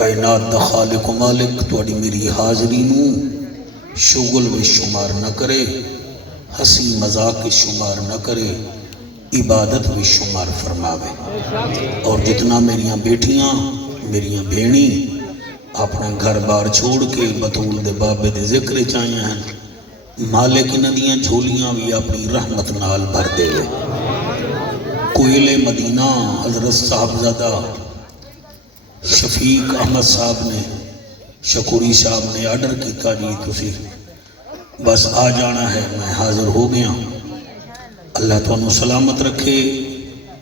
کائنات دا خالق و مالک تواڈی میری حاضری نو شغل و شمار نہ کرے، ہنسی مذاق کے شمار نہ کرے، عبادت بھی شمار فرماوے۔ اور جتنا میریاں بیٹیاں میریاں بھینی اپنا گھر بار چھوڑ کے بطول دے بابے دے ذکر چاہیے ہیں، مالک ندیاں جھولیاں بھی اپنی رحمت نال بھر دے۔ کوئل مدینہ حضرت صاحبزادہ شفیق احمد صاحب نے شکوری صاحب نے آرڈر کیتا جی تسی بس آ جانا ہے، میں حاضر ہو گیا۔ اللہ تانوں سلامت رکھے۔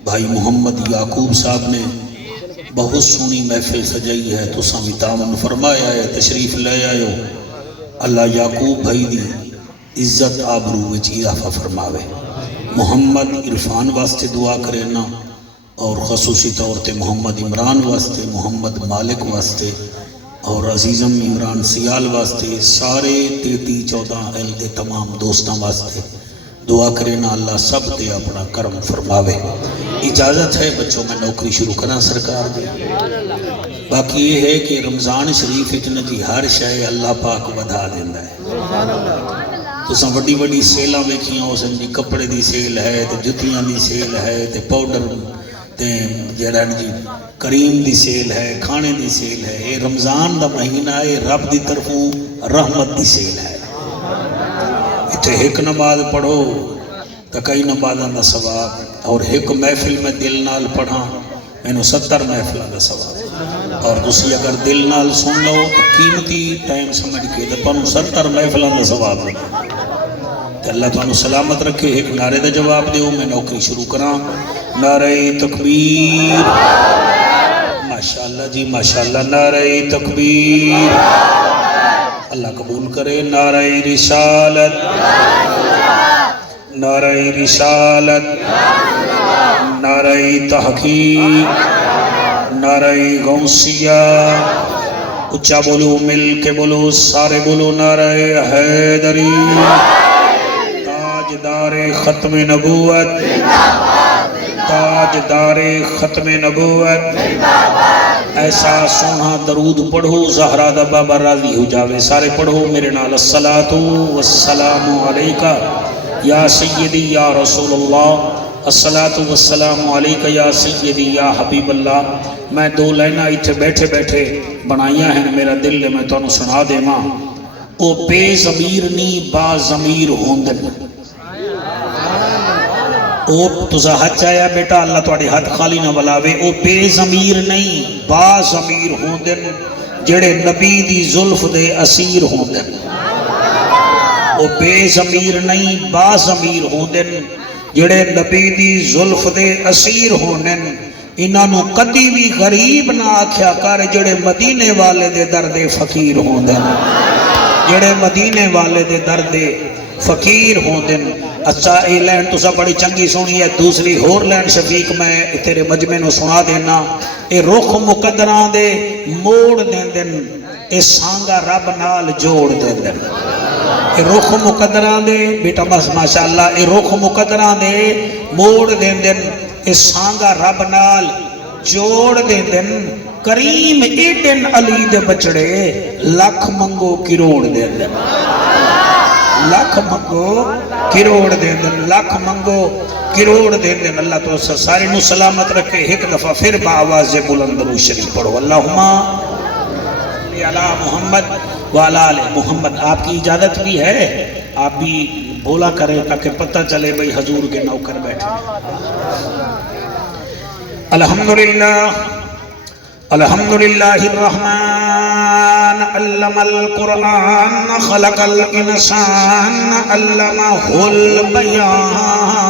بھائی محمد یعقوب صاحب نے بہت سونی محفل سجائی ہے، تساں بھی تعاون فرمایا ہے، تشریف لے آئے ہو۔ اللہ یعقوب بھائی دی عزت آبرو وچ اضافہ فرماوے۔ محمد عرفان واسطے دعا کرنا اور خصوصی طور تے محمد عمران واسطے، محمد مالک واسطے اور عزیزم عمران سیال واسطے، سارے 33-14 اہل دے تمام دوستاں واسطے دعا کرنا اللہ سب دے اپنا کرم فرماوے۔ اجازت ہے بچوں میں نوکری شروع کرنا سرکار دے۔ باقی یہ ہے کہ رمضان شریف اتنا جی ہر شے اللہ پاک ودھا دینا ہے۔ تو ساں وڈی وڈی سیلاں ویکھیاں ہو سن جی، کپڑے دی سیل ہے تے جتیاں دی سیل ہے تے پاؤڈر تے جڑا جی کریم دی سیل ہے، کھانے دی سیل ہے۔ یہ رمضان دا مہینہ ہے، رب دی طرفوں رحمت دی سیل ہے۔ اتھے ایک نماز پڑھو تو کئی نمازاں دا ثواب، اور ایک محفل میں دل نال پڑھا اینو 70 محفلاں دا ثواب۔ اور تسی اگر دل نال سن لو تو قیمتی ٹائم سمجھ کے تو تانوں 70 محفلاں دا ثواب ہے۔ تو اللہ تانوں سلامت رکھے۔ ایک نعرے دا جواب دیو، میں نوکری شروع کراں۔ نعرہ تکبیر، ماشاءاللہ جی ماشاءاللہ، نعرہ تکبیر، اللہ قبول کرے۔ نعرہ رسالت، نعرہ رسالت، نعرہ تحقیق، نعرہ غوثیہ، اچھا بولو، مل کے بولو، سارے بولو، نعرہ حیدری، تاجدار ختم نبوت، تاجدار ختم نبوت۔ ایسا سونا درود پڑھو زہرا دا بابا راضی ہو جاوے۔ سارے پڑھو میرے نال، الصلاۃ والسلام علیکہ یا سیدی یا رسول اللہ، الصلاۃ والسلام علیکہ یا سیدی یا حبیب اللہ۔ میں دو لائنہ اتھے بیٹھے بیٹھے بنائیاں ہیں، میرا دل لے میں تانوں سنا دے ماں۔ او بے ضمیر نہیں با ضمیر ہوندن۔ او تُسا حد چاہیا بیٹا اللہ تواڈے ہاتھ خالی نہ بلاوے۔ او بے ضمیر نہیں با ضمیر ہوندن، جڑے نبی دی زلف دے اسیر ہوندن۔ او بے ضمیر نہیں با ضمیر ہوندن، جڑے نبی دی زلف دے اسیر ہوندن۔ انہاں نو کدی بھی غریب نہ آکھیا کر، جڑے مدینے والے دے درد فقیر ہوندن، جڑے مدینے والے دے درد فقیر ہوندن۔ اچھا اے لین تو سب بڑی چنگی سنی ہے، دوسری ہور لین شفیق میں تیرے مجمع نو سنا دینا۔ اے رخ مقدران دے موڑ دیندن، اے سانگا رب نال جوڑ دیندن۔ اے رخ مقدران دے بیٹا ماشاءاللہ، اے رخ مقدران دے موڑ دیندن، اے سانگا رب نال جوڑ دیندن۔ کریم ایڈن علی دے بچڑے لکھ منگو کروڑ دیندن، لکھ منگو کروڑ دیندن، لکھ منگو کروڑ دیندن۔ اللہ تو سارے نو سلامت رکھے۔ ایک دفعہ پھر بآواز بلند درود شریف پڑھو، اللہم صلی علی محمد وعلی آل محمد۔ آپ کی اجازت بھی ہے، آپ بھی بولا کریں تاکہ پتہ چلے بھئی حضور کے نوکر بیٹھے۔ الحمدللہ، الحمدللہ الرحمن علم القرآن خلق الانسان علمہ البیان۔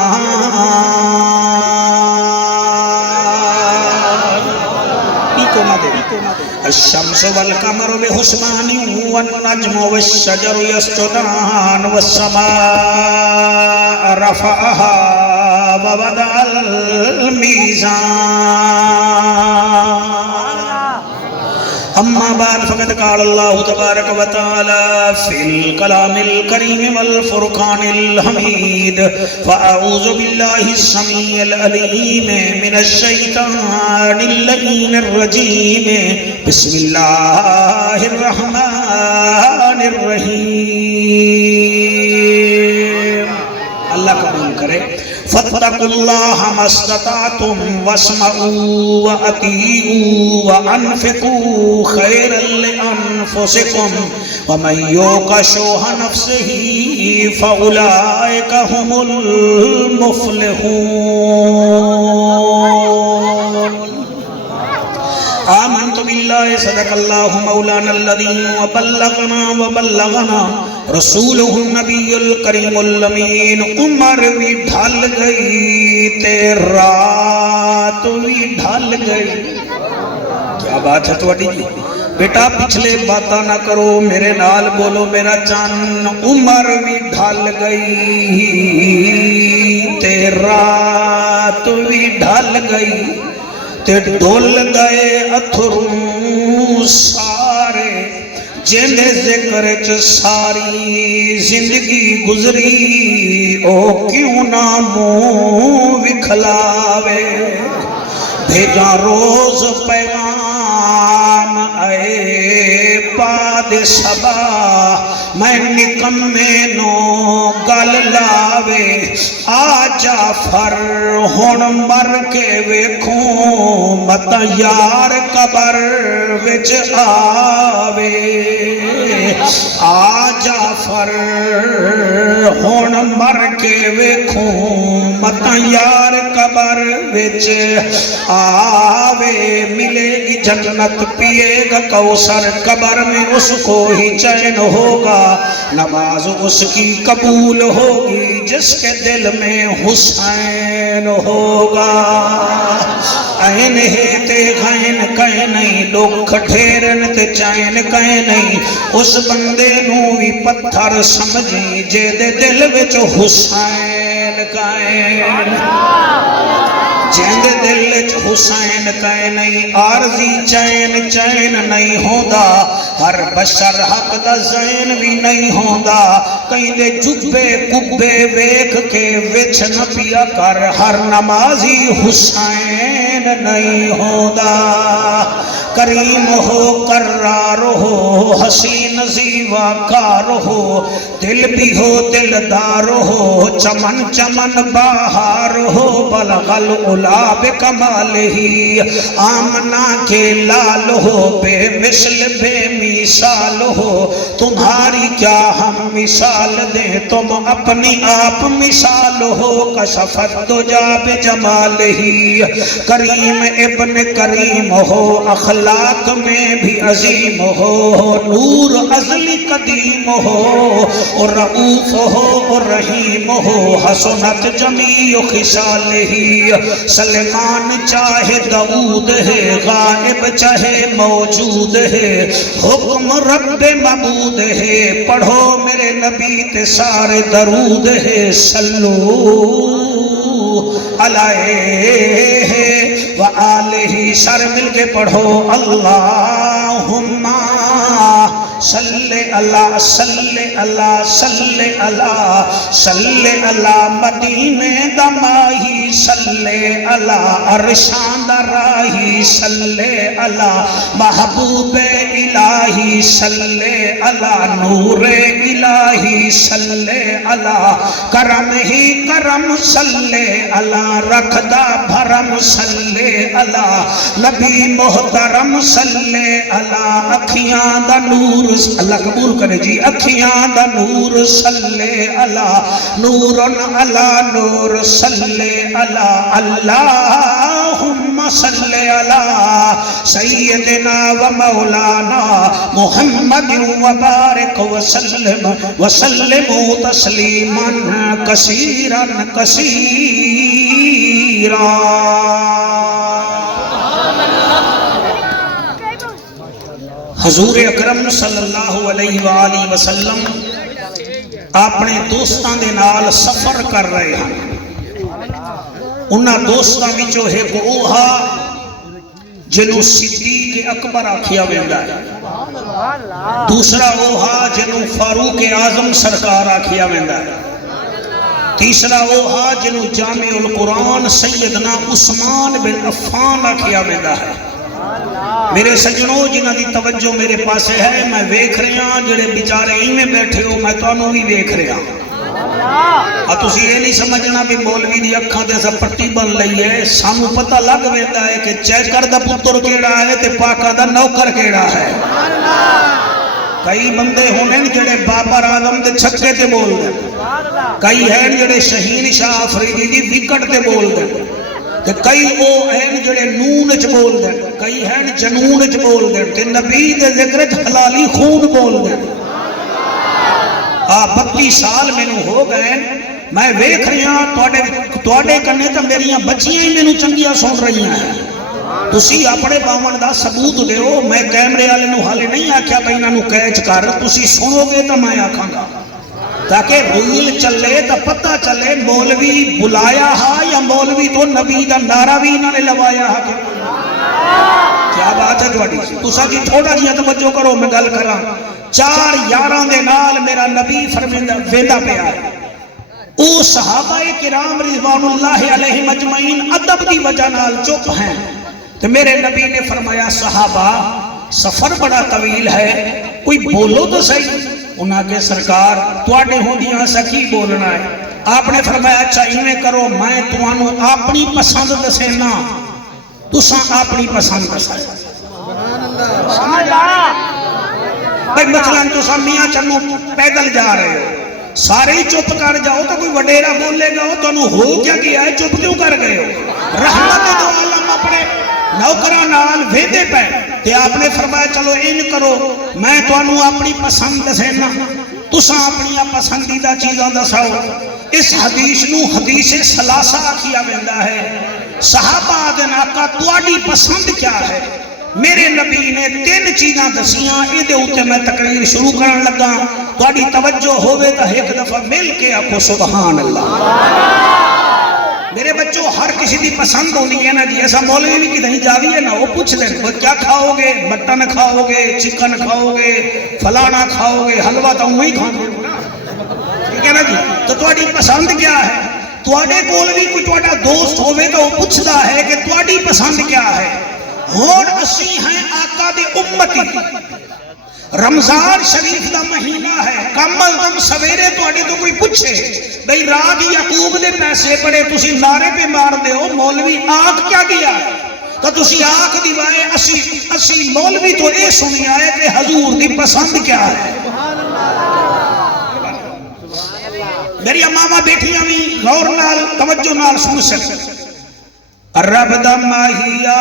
الشمس والقمر بحسبان والنجم والشجر يسجدان والسماء رفعها ووضع الميزان اما بعد فقد قال اللہ تبارک و تعالی فی الکلام الکریم والفرقان الحمید فاعوذ باللہ السمیع العلیم من الشیطان اللعین الرجیم بسم اللہ الرحمن الرحیم. اللہ قبول کرے. فاتقوا اللہ ما استطعتم واسمعوا وأطیعوا وانفقوا خیرا لانفسکم ومن یوق شح نفسہ فاولئک هم المفلحون. آمنت باللہ صدق اللہ مولانا الذی وبلغنا رسولہ النبی الکریم الامین. عمر بھی ڈھل گئی تے رات بھی ڈھل گئی. کیا بات ہے تواڈی جی؟ بیٹا پچھلے باتاں نہ کرو، میرے نال بولو میرا چان. عمر بھی ڈھل گئی تے رات بھی ڈھل گئی تے ڈھل گئے اتھرو سارے جیندے ذکر چ ساری زندگی گزری او کیوں نہ منہ وکھلاوے. بھیجا روز پیغام اے پاد صبا میں نکمے نو گل لاوے. آ جعفر ہن مر کے ویکھوں مت یار قبر وچ آوے. آ جعفر ہن مر کے ویکھوں مت یار قبر وچ آوے. ملے گی جنت پیے گا کوثر قبر میں اس کو ہی چین ہوگا. نماز اس کی قبول ہوگی جس کے دل میں حسین ہوگا. این ہے تے غین کہیں نہیں، لوگ کھٹیرن تے چین کہیں نہیں. اس بندے نو بھی پتھر سمجھی جے دے دل وچ حسین کہیں. جیندے دل وچ حسین کہیں نہیں. عارضی چین نہیں ہوندا، ہر بشر حق دا زین بھی نہیں ہوندا. کہیں دے جبے کبے ویکھ کے وچ نہ پیا کر، ہر نمازی حسین نہیں ہوندا. کریم ہو کرار ہو حسین زیوا کار ہو، دل بھی ہو دلدار ہو، چمن چمن بہار ہو. بلغ العلا بکمالہی آمنہ کے لال ہو، بے مثل بے مثال ہو. تمہاری کیا ہم مثال دیں، تم اپنی آپ مثال ہو. کشفت دجا بجمالہی کریم ابن کریم ہو، اخلاق میں بھی عظیم ہو. نور ازلی قدیم ہو، اور رؤوف ہو اور رحیم ہو. حسنت جمیع خصالہی سلیمان چاہے داؤد ہے، غائب چاہے موجود ہے. حکم رب معبود ہے، پڑھو میرے نبی تے سارے درود ہے. صلو علیہ وآلہ، سارے مل کے پڑھو. اللہم صلی اللہ صلی اللہ صلی اللہ صلی اللہ مدینے دمائی صلی اللہ عرشان درائی صلی اللہ محبوب الہی صلی اللہ نور الہی صلی اللہ کرم ہی کرم صلی اللہ رکھدہ بھرم صلی اللہ نبی محترم صلی اللہ اکھیاں دا نور. اللہ قبول کرے جی. اکھیاں دا نور صلی اللہ نورن علی نور صلی اللہ. اللہم صلی اللہ سیدنا و مولانا محمد وبارک وسلم تسلیما کثیرا کثیرا. حضور اکرم صلی اللہ علیہ وآلہ وسلم اپنے دوستاں دے نال سفر کر رہے ہیں. انہاں دوستاں وچوں ایک اوہا جنوں صدیق اکبر آکھیا ویندا ہے، دوسرا وہ ہا جنوں فاروق اعظم سرکار آکھیا ویندا ہے، تیسرا وہ ہا جنوں جامع القرآن سیدنا عثمان بن عفان آکھیا ویندا ہے۔ میرے سجنوں جنہاں دی توجہ میرے پاسے ہے، میں ویکھ رہے ہاں جڑے بیچارے میں بیٹھے ہو، میں تانوں بھی ویکھ رہا ہاں۔ تسی یہ نہیں سمجھنا بھی مولوی دی اکھاں تے سا پٹی بن لئی ہے، سانو پتہ لگ ویندا ہے کہ چیکر دا پتر کیڑا ہے تے پاکاں دا نوکر کیڑا ہے۔ کئی بندے ہونے جڑے بابر اعظم دے چھکے تے بول دے، کئی ہیں جڑے شہین شاہ افریدی دی وکٹ تے بول دے، تے کئی او ہیں جڑے نون چ بول دے، کئی ہیں جنون چ بول دے، تے نبی دے ذکر چ حلالی خون بول دے۔ 32 سال میں نو ہو گئے، میں ویکھ رہی ہاں تواڈے کنے تے میریاں بچیاں ہی مینوں چنگیاں سن رہی ہیں۔ تسی اپنے باون دا ثبوت دیو، میں کیمرے والے نو حالے نہیں آکھیا بھئی انہاں نو کیچ کر، تسی سنو گے تو میں آکھاں گا تاکہ ریل چلے تو پتہ چلے مولوی بلایا ہا یا مولوی تو نبی دا نعرہ بھی انہوں نے لوایا ہا۔ کیا بات ہے تواڈی؟ تساں جی تھوڑا جہا توجہ کرو، میں گل کراں۔ 4 یاراں دے نال میرا نبی فرمیندا ویندا پیا ہے، او صحابہ کرام رضوان اللہ علیہم اجمعین ادب دی وجہ نال چپ ہیں، تو میرے نبی نے فرمایا صحابہ سفر بڑا طویل ہے، کوئی بولو تو صحیح۔ انہاں کے سرکار تواڈے ہوندیاں اساں کی بولنا ہے؟ آپ نے فرمایا اچھا ایویں کرو، میں تانوں اپنی پسند دسینا، تساں اپنی پسند دساؤ۔ سمجھ آیا؟ بھئی مثلا تساں میاں چنوں پیدل جا رہے ہو، سارے ہی چپ کر جاؤ تو کوئی وڈیرا بولے گا تانوں ہو کیا گیا ہے، چپ کیوں کر گئے ہو؟ رحمت دو عالم اپنے نوکراں نال ویندے پے، تے آپ نے فرمایا چلو ان کرو، میں تانوں اپنی پسند دسینا، تساں اپنی پسندیدہ چیزاں دساؤ۔ اس حدیث نو حدیث ثلاثہ آکھیا ویندا ہے۔ صحابہ دے آقا تواڈی پسند کیا ہے؟ میرے نبی نے 3 چیزاں دسیاں، اے اوتے میں تقریر شروع کرن لگا، تواڈی توجہ ہوے تا ایک دفعہ مل کے آکھو سبحان اللہ۔ میرے بچوں ہر کسی دی پسند ہونی ہے نا جی، ایسا مولوی بھی کہیں جاوی ہے نا، وہ پوچھ دیں وہ کیا کھاؤ گے، مٹن کھاؤ گے، چکن کھاؤ گے، فلانا کھاؤ گے، حلوہ تو وہی کھاؤ گے نا، ٹھیک ہے نا جی۔ تو تواڈی پسند کیا ہے؟ تواڈے کول بھی کوئی تواڈا دوست ہوے تو وہ پوچھدا ہے کہ تواڈی پسند کیا ہے۔ ہن اسی ہیں آقا دے امتی، رمضان شریف دا مہینہ ہے، کم از کم سویرے تواڈے تو کوئی پوچھے بھئی رات یعقوب دے پیسے پڑے تسی نعرے پہ مار دے ہو، مولوی آنکھ کیا گیا ہے؟ تو تسی آنکھ دیوائے اسی مولوی تو اے سنی آئے کہ حضور دی پسند کیا ہے۔ میری امامہ بیٹھیاں بھی غور نال توجہ نال سن سکتے۔ رب دا ماہیا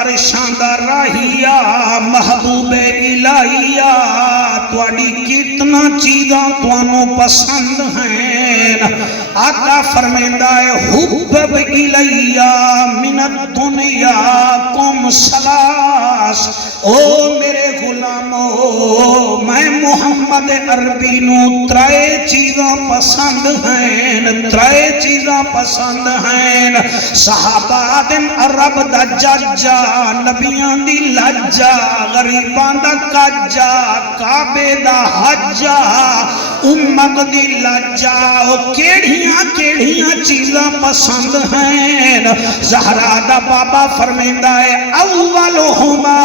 عرشاں دا راہیا محبوب الہیا، تواڈی کتنا چیزاں توانوں پسند ہیں۔ آقا فرمیندا ہے حبب الیا من الدنیا کم سلاس، او میرے غلامو میں محمد عربی نو 3 چیزاں پسند ہیں، 3 چیزاں پسند ہیں۔ صحابہ آدم عرب دا ججا، نبیاں دی لجا، غریباں دا کجا، کعبے دا حجا، امت دی لجا، کیڑیاں چیزاں پسند ہیں۔ زہرا دا بابا فرمیندہ ہے اولہما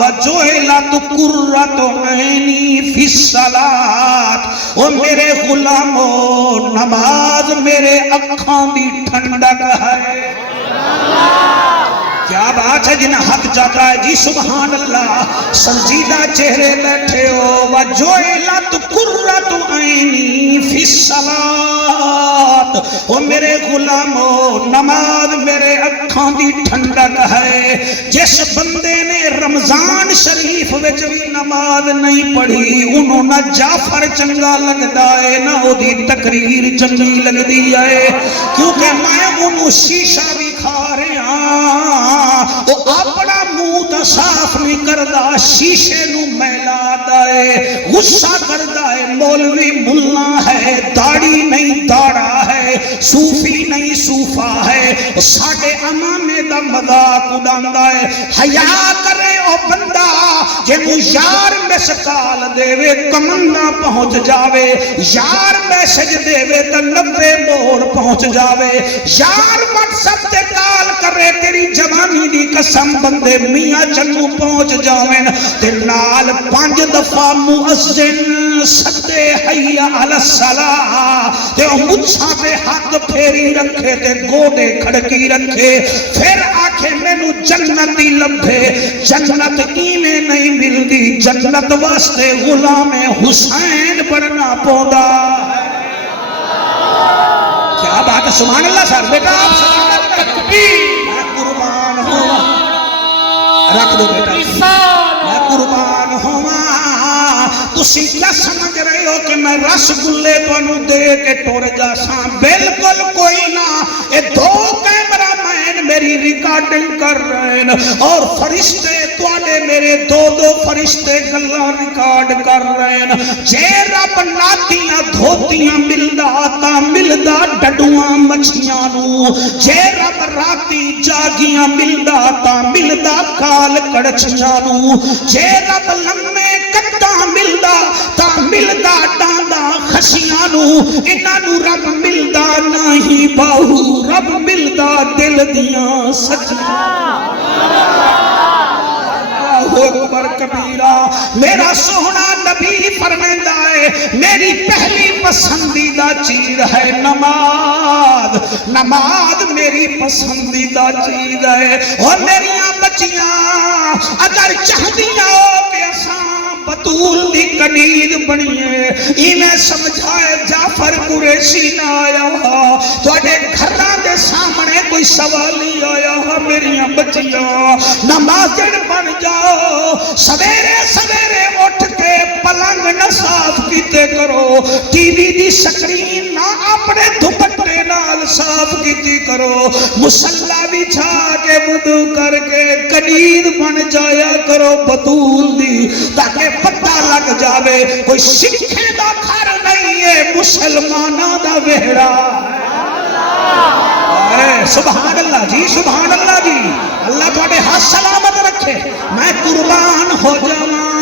وجعلت قرۃ عینی فی الصلاۃ، او میرے غلامو نماز میرے اکھاں دی ٹھنڈک ہے۔ کیا بات ہے جنہیں حق جاتا ہے جی سبحان اللہ، سنجیدہ چہرے بیٹھے ہو۔ وجعلت قرۃ عینی فی الصلاۃ، او میرے غلامو نماز میرے اکھاں دی ٹھنڈک ہے۔ جس بندے نے رمضان شریف وچ بھی نماز نہیں پڑھی انہوں نہ جعفر چنگا لگدا ہے نہ او دی تقریر چنگی لگدی ہے، کیونکہ میں انہوں شیشہ بھی کھا رہے ہاں، وہ اپنا منہ تو صاف نہیں کردا، شیشے نو میلا دائے، غصہ کردا ہے مولوی ملا ہے، داڑھی نہیں داڑا ہے، صوفی نہیں صوفہ ہے، ساڈے امامے دا مذاق اڑاندا ہے حیا کرے او بندہ جنوں یار مسکال دے کمنا پہنچ جاوے یار میسج دے تے 90 موڑ پہنچ جاوے یار واٹس ایپ تے کال کرے تیری جوانی دی قسم بندے میاں چنوں پہنچ جاویں تے نال 5 دفعہ مؤذن سدے حیا علی الصلاۃ تے او مچھاں تے ہاتھ پھیری رکھے تے گوڈے کھڑکی رکھے پھر آکھے مینوں جنت ہی لبھے جنت کیویں نہیں ملدی جنت واسطے غلام حسین بننا پوندا کیا بات ہے سبحان اللہ سر بیٹا آپ سبحان اللہ تکبیر میں قربان ہوں رکھ دو بیٹا میں قربان ہوں تسی کیا سمجھ رہے ہو کہ میں رس گلے تانوں دے کے ٹر جاساں بالکل کوئی نہ اے 2 کیمرہ مین میری ریکارڈنگ کر رہے ہیں اور فرشتے تواڈے میرے 2 فرشتے گلاں ریکارڈ کر رہے ہیں جے رب ناتیاں دھوتیاں ملدا تا ملدا ڈڈواں مچھیاں نو جے رب راتی جاگیاں ملدا تا ملدا کال کڑچیاں نو جے رب لمے کٹاں ملدا تا ملدا ڈاندا خشیاں نو انہاں نو رب ملدا نہیں باہو رب ملدا دل دیاں سچیاں اکبر کبیرہ میرا سونا نبی فرمائندا ہے میری پہلی پسندیدہ چیز ہے نماز نماز میری پسندیدہ چیز ہے اور میریاں بچیاں اگر چاہدیاں ہو کہ اساں بطول دی کنید بنیے انہیں سمجھائے جعفر قریشی نہ آیا تواڈے گھراں دے سامنے کوئی سوال ہی آیا میریاں بچیاں نمازن بن جاؤ سویرے سویرے اٹھ کے پلنگ نہ صاف کیتے کرو ٹی وی دی سکرین نہ اپنے دوپٹے نال صاف کیتی کرو مصلا بچھا کے وضو کر کے کنید بن جایا کرو بطول دی تاکہ پتہ لگ جاوے کوئی سکھے دا گھر نہیں ہے مسلمانہ دا وہڑا سبحان اللہ جی سبحان اللہ جی اللہ تھوڑے ہاتھ سلامت رکھے میں قربان ہو جاواں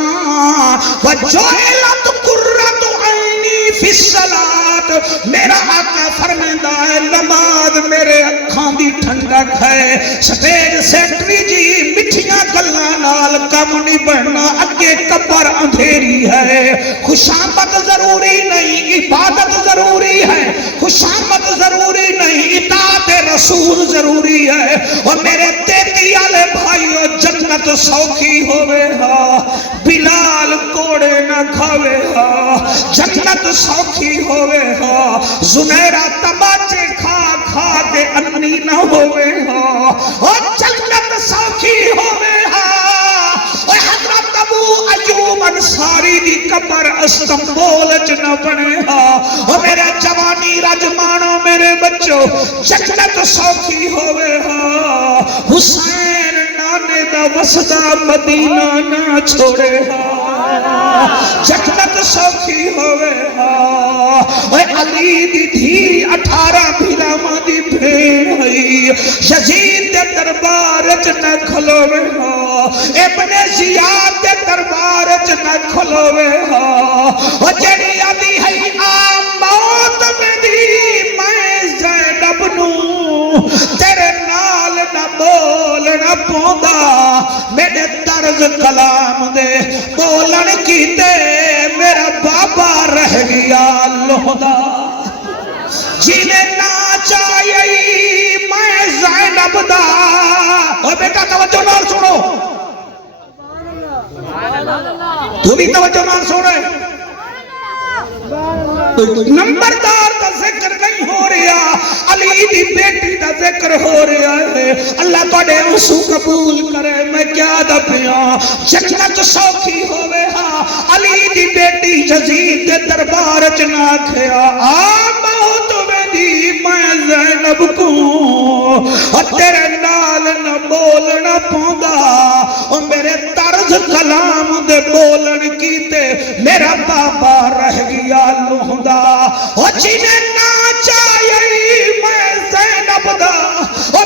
وَجُعِلَتْ قُرَّةُ عَيْنِي فِي الصَّلَاةِ میرا آقا فرمائندا ہے نماز میرے اکھاں دی ٹھنڈک ہے سٹیج سیکٹری جی مٹھیاں گلاں نال کم نہیں بننا اگے قبر اندھیری ہے خوشامد ضروری نہیں عبادت ضروری ہے خوشامد ضروری نہیں اطاعت رسول ضروری ہے اور میرے تیتی والے بھائیو جنت سوکھی ہوے ہا بلال کوڑے نہ کھاوے ہا جنت سوکھی ہوے ہا زنیرہ تماچے کھا کھا کے انی نہ ہوے ہا اور جنت سوکھی ہوے ہا اور حضرت ابو ایوب انصاری دی قبر استنبول چ نہ بنے ہا اور میرے جوانی رجمانو میرے بچو جنت سوکھی ہوے ہا حسین نانے دا وسدا مدینہ نہ چھوڑے ہا جنت سوکھی ہوے ہا اے علی دی تھی 18 بھیراواں دی بھیڑ ہوئی یزید دے دربار وچ نہ کھلوے ہا ابن زیاد دے دربار وچ نہ کھلوے ہا او جڑی آدی ہے آ موت میری میں زینب نو تیرے نال نہ بولنا پوندا میرے طرز کلام دے بولن کیتے میرا بابا رہ گیا لہدا جنہیں نہ چاہیے میں زینب دا اور بیٹا توجہ نال سنو تو بھی توجہ نال سن رہے نمبردار کا ذکر نہیں ہو رہا علی دی بیٹی دا ذکر ہو رہا ہے اللہ تواڈے آنسو قبول کرے میں کیا دپیا جنت سوکھی ہوے ہا علی دی بیٹی یزید دے دربار وچ نہ کھیا آ موت میری میں زینب کو اور تیرے نال نہ بولنا پوندا او میرے طرز کلام دے بولن کیتے میرا بابا رہ گیا لہدا او جنہیں نہ چاہیے میں زینب دا او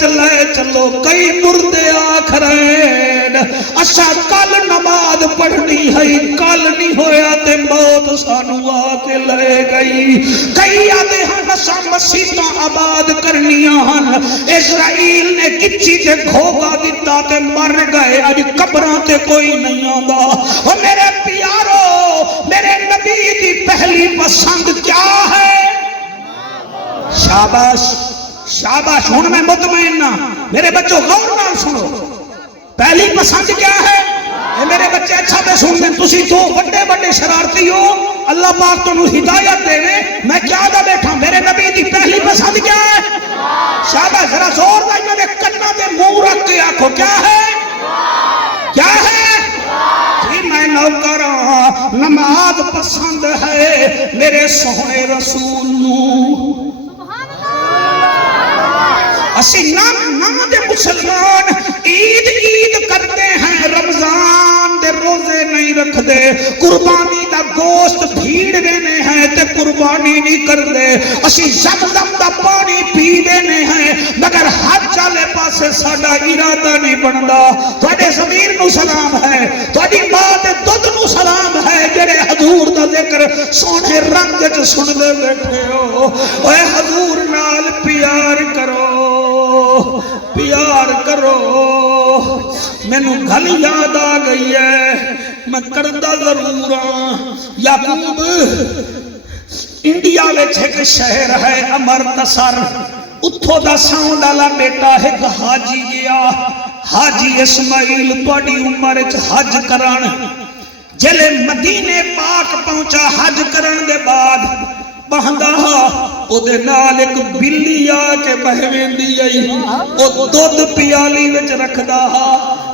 وچ لے چلو کئی مردے آخرین اچھا کل نماز پڑھنی ہے کل نہیں ہویا تے موت سانو آ کے لے گئی کئی آدھے ہن اسا مسیحاں آباد کرنیاں ہن اسرائیل نے کچی تے گھوگا دیتا تے مر گئے اج قبراں تے کوئی نہیں آندا او میرے پیارو میرے نبی دی پہلی پسند کیا ہے شاباش شاباش ہوں میں مطمئن ہاں میرے بچوں غور نال سنو پہلی پسند کیا ہے اے میرے بچے اچھا پہ سن دیں تسی تو بڑے بڑے شرارتی ہو اللہ پاک تو ہدایت دے میں کیا دا بیٹھا میرے نبی دی پہلی پسند کیا ہے شاباش ذرا زور دا انہوں نے کنا دے منہ رکھ کے آنکھو کیا ہے کیا ہے جی میں نوکر نماز پسند ہے میرے سونے رسول نو اسی نام دے مسلمان عید عید کرتے ہیں رمضان دے روزے نہیں رکھ دے قربانی دا گوشت بھیڑ دینے ہیں تے قربانی نہیں کر دے اسی زمزم دا پانی پی دینے ہیں مگر حج والے پاسے ساڈا ارادہ نہیں بندا تواڈے ضمیر نو سلام ہے تواڈی ماں دے دودھ نو سلام ہے جڑے حضور دا ذکر سونے رنگ وچ سن دے بیٹھے ہو اوے حضور نال پیار کرو پیار کرو میں نو گھل یاد آ گئی ہے میں کردہ ضرور ہاں یعقوب انڈیا وچ ایک شہر ہے امرتسر اتھو دا ساؤں ڈالا بیٹا ایک حاجی گیا حاجی اسماعیل تواڈی عمر وچ حج کرن جلے مدینے پاک پہنچا حج کرن دے بعد بہندہ او دے نال ایک بلی آ کے بہویں دی آئی او دودھ پیالی وچ رکھدا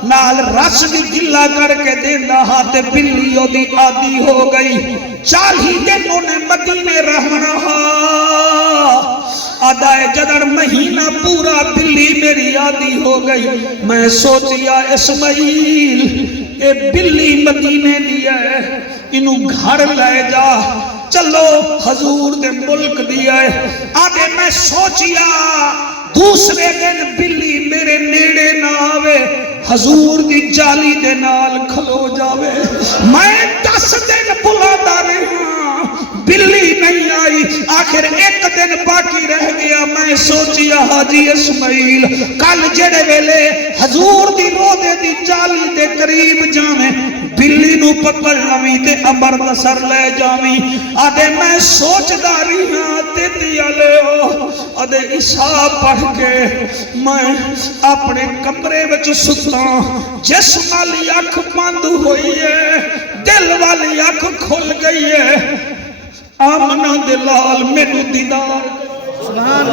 نال رس بھی گلا کر کے دیندا ہا تے بلی او دی عادی ہو گئی 40 دن نے مدینے رہنا آدھائے جدر مہینہ پورا بلی میری عادی ہو گئی میں سوچیا اسماعیل اے بلی مدینے دیا ہے انہوں گھر لے جا چلو حضور دے ملک دیا ہے آدھے میں سوچیا دوسرے دن بلی میرے نیڑے نہ آوے حضور دی جالی دے نال کھلو جاوے میں 10 دن بلا دارے ہاں بلی نہیں آئی آخر ایک دن باقی رہ گیا میں سوچیا حاجی اسماعیل کل جڑے ویلے حضور دی روزے دی جالی دے قریب جاویں بلی نو پکڑ لویں تے امرتسر لے جاویں آدھے میں سوچ داری ہاں تے دیا لے ہو آدھے عشاء پڑھ کے میں اپنے کمرے وچ ستا جسم والی اکھ بند ہوئی ہے دل والی اکھ کھل گئی ہے آمنہ دلال مینو دیدار سبحان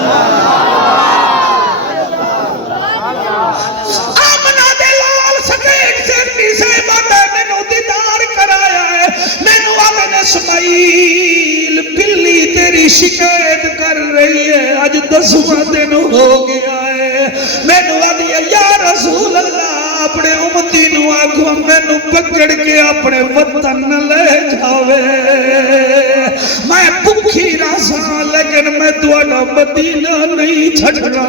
آمنہ دلال سکیک سے صاحبہ مینو دیدار کرایا ہے مینو آمن اسماعیل بلی تیری شکایت کر رہی ہے آج 10واں دن ہو گیا ہے مینو آدھی یا رسول اللہ اپنے امتی نو آگو میں نو پکڑ کے اپنے وطن لے جاوے میں بکھی راسا لیکن میں دوڑا مدینہ نہیں چھڑنا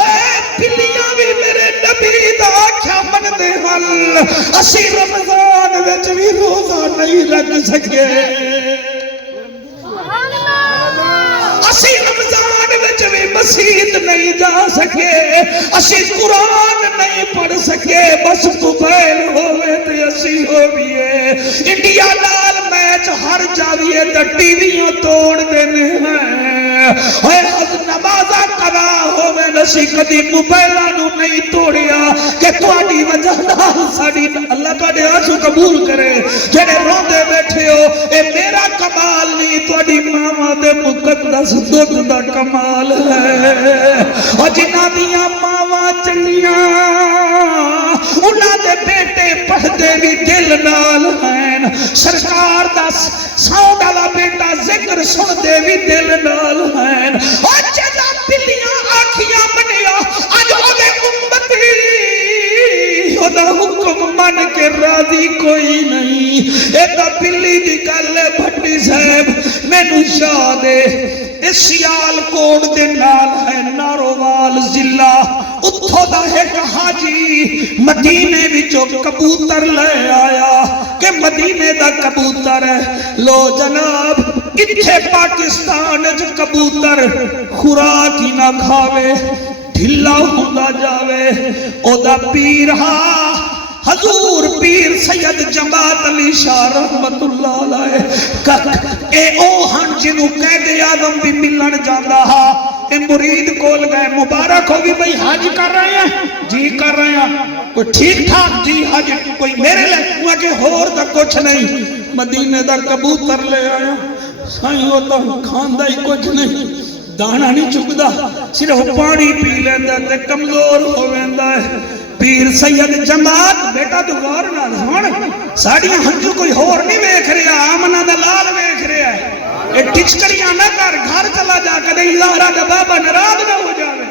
اے پلیاں بھی میرے نبی دا آکھا من دے حل اسی رمضان وچ بھی روزہ نہیں رکھ سکے اسی رمضان وچ بھی مسجد نہیں جا سکے اسی قرآن نہیں پڑھ سکے بس قبیل ہوئے تے اسی ہوئیے انڈیا نال میچ ہر جاویے تے ٹی ویاں توڑ دینے ہیں اے حض نمازہ قضا ہوئے نسی کدی قبیلہ نو نہیں توڑیا کہ تواڈی وجہ نال ساڈی اللہ تواڈے آنسو قبول کرے جڑے روندے بیٹھے ہو اے میرا کمال نہیں تواڈی ماما دے مقدس دودھ دا کمال ہے اور جنہ دیاں ماما چنگیاں انہاں دے بیٹے پڑھدے بھی دل نال ہیں سرکار دا ساؤں والا بیٹا ذکر سن دے بھی دل نال ہیں اور جدا بلیاں آکھیاں منیا اج اودے امتی خدا حکم من کے راضی کوئی نہیں اے تا بلی دی گل ہے بھٹی صاحب مینوں شاہ دے سیالکوٹ دے نال ہے نارووال ضلع اتھوں دا ایک حاجی مدینے وچوں کبوتر لے آیا کہ مدینے دا کبوتر ہے لو جناب اتھے پاکستان وچ کبوتر خوراک ہی نہ کھاوے ڈھلا ہوندا جاوے او دا پیر ہاں حضور پیر سید جماعت علی شاہ رحمت اللہ علیہ اے او ہن جنوں قائد اعظم بھی ملن جاندا ہا اے مرید کول گئے مبارک ہو بھی بھئی حج کر رہے ہیں جی کر رہے ہیں کوئی ٹھیک ٹھاک جی حج کوئی میرے لئے ہوا کہ ہور دا کچھ نہیں مدینے دا کبوتر لے آیا سائیں ہوتا کھاندہ ہی کچھ نہیں دانا نہیں چکدا صرف پانی پی لیندہ تے کمزور ہو ویندہ ہے پیر سید جماعت بیٹا تو غور نہ سن ساڑیاں ہنجو کوئی ہور نہیں ویکھ رہا آمنہ دلال ویکھ رہا ہے ایک ٹچکریاں نہ کر گھر چلا جا کدے الہرہ دا بابا نراض نہ ہو جاوے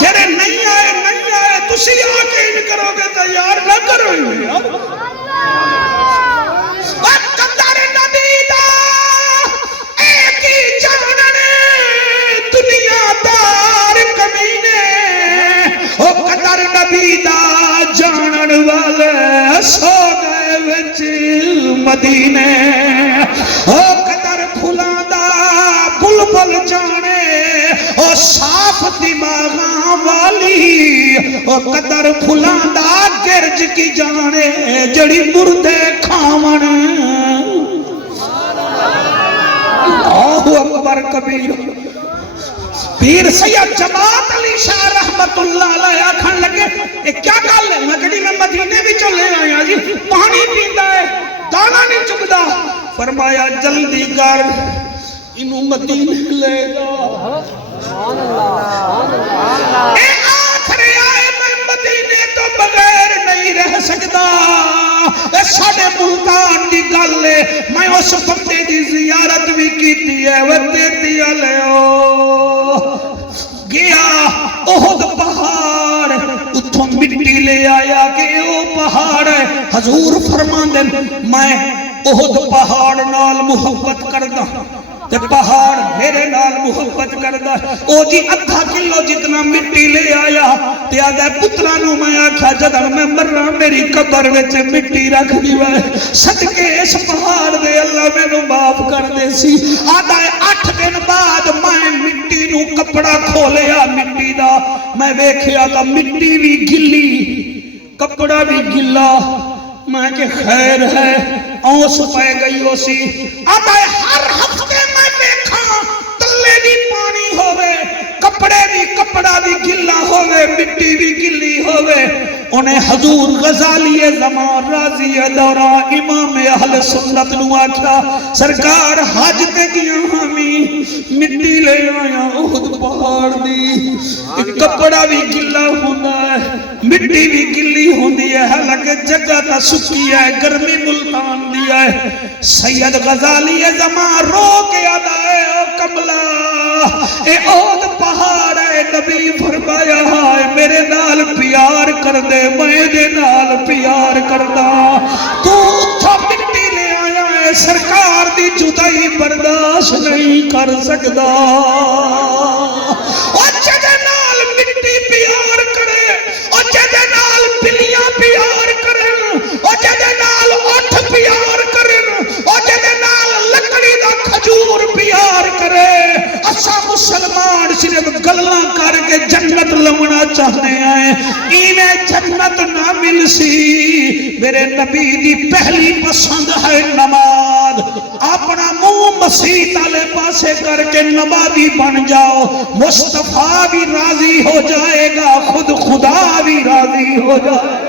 جرے نہیں آئے تسی آکے ان کرو گے تیار نہ کرو یار قدر نبی دا ایک ہی جانن دنیا دار کمینے او قدر نبی دا جانن والے سو گئے وچ مدینے او قدر پھلاں دا بلبل جانے او صاف دماغاں والی او قدر پھلاں دا گرج کی جانے جڑی مردے کھاون اللہ اکبر کبیر پیر سید جماعت علی شاہ رحمت اللہ علیہ آکھن لگے اے کیا گل ہے میں کہی میں مدینے بھی چلے آیا جی پانی پیندا ہے دانا نہیں چکدا فرمایا جلدی کر انہوں مدینے لے جا اے آخر آئے میں مدینے تو بغیر نہیں رہ سکتا اے ساڑے ملتان دی گلے میں اس بندے دی زیارت بھی کیتی ہے وہ دیتی علیہ گیا احد پہاڑ اتھوں مٹی لے آیا کہ او پہاڑ ہے حضور فرمان دیں میں احد پہاڑ نال محبت کردہ تے پہاڑ میرے نال محبت کردہ او جی ادھا کلو جتنا مٹی لے آیا تے آدھے پترانوں میں آکھا جدر میں مرہ میری قبر وچ مٹی رکھ دیوائے صدقے اس پہاڑ دے اللہ میں نو معاف کر دے سی آدھے 8 دن بعد میں مٹی نو کپڑا کھولیا مٹی دا میں ویکھیا تا مٹی بھی گلی کپڑا بھی گلا میں کہ خیر ہے اوس پہ گئی ہو سی آدھے ہر ہفتے میں دیکھا تلے بھی پانی ہوئے کپڑے بھی کپڑا بھی گلا ہوئے مٹی بھی گلی ہوئے انہیں حضور غزالی زمان راضی دورہ امام اہل سنت نو آکھا سرکار حج تے گیا ہمیں مٹی لے آیا احد پہاڑ دی کپڑا بھی گلا ہوندہ ہے مٹی بھی گلی ہوندی ہے حالانکہ جگہ تا سکی ہے گرمی ملتان دیا ہے سید غزالی زمان رو کے آدھائے او کملا اے احد پہاڑ ہے نبی فرمایا ہے میرے نال پیار کر دے میں دے نال پیار کردہ تو اتھا مٹی لے آیا ہے سرکار دی جدائی برداشت نہیں کر سکدا اور جدے نال مٹی پیار کرے اور جدے نال بلیاں پیار کریں اور جدے نال اٹھ پیار کریں اور جدے نال لکڑی دا کھجور پیار کرے اسا مسلمان صرف گلاں کر کے جنت لمنا چاہتے ہیں انہیں جنت نہ مل سی میرے نبی دی پہلی پسند ہے نماز اپنا منہ مسیح والے پاسے کر کے نمازی بن جاؤ مصطفیٰ بھی راضی ہو جائے گا خود خدا بھی راضی ہو جائے